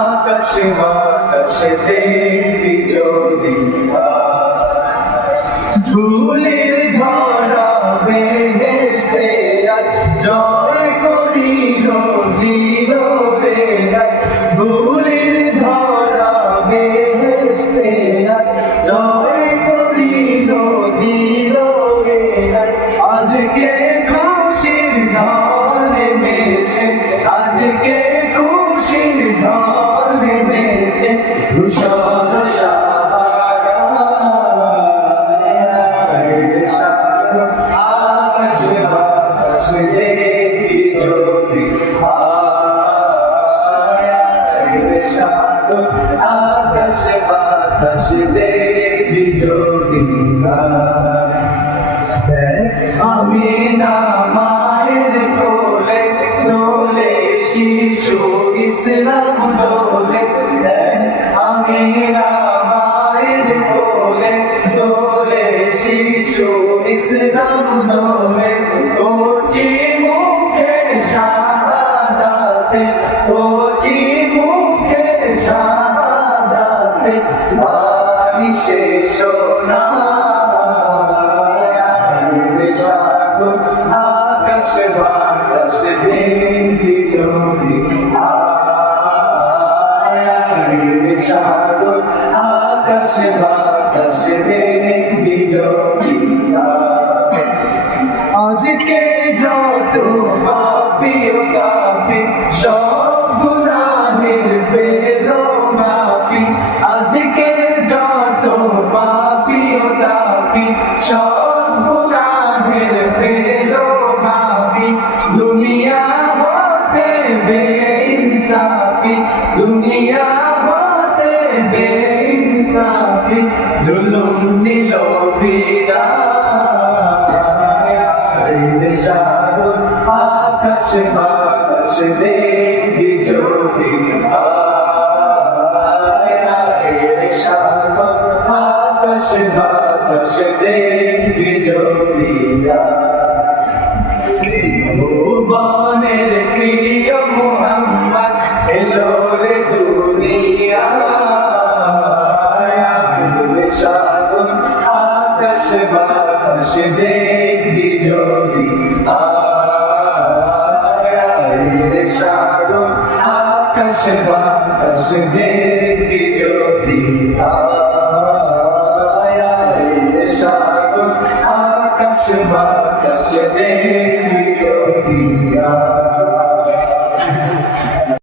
আকাশ বাতাস দেখবি যদি। ধুলির ধরা আজকে খুশির ঢল নেমেছে, আজকে খুশির ঢল নেমেছে সাহারা আকাশ বাতাস দেখি যদি আকাশ বাতাস দেখি যদি আমি না মায়ের কোলে দোলে শিশু ইসলাম দোলে আমি না মায়ের কোলে দোলে শিশু ইসলাম দোলে কোচি মুখে শাহাদাতে কোচি মুখে শাহাদাতে বাণী শেষ না আকাশ বাতাস দেখবি আজকে যত পাপি সব গুনাহের পেল মাফি আজকে যত পাপি কাফি সব গুনাহের পেল মাফি দুনিয়া হতে বেইনসাফি, দুনিয়া বেইনসাফি জুলুম নিল আকাশ বাতাস দেখবি যদি আকাশ বাতাস দেখবি যদি সাগর আকাশ বাতাস দেখবি যদি। রে সাগর আকাশ বাতাস দেখবি যদি। রে সাগর আকাশ বাতাস দেখবি যদি।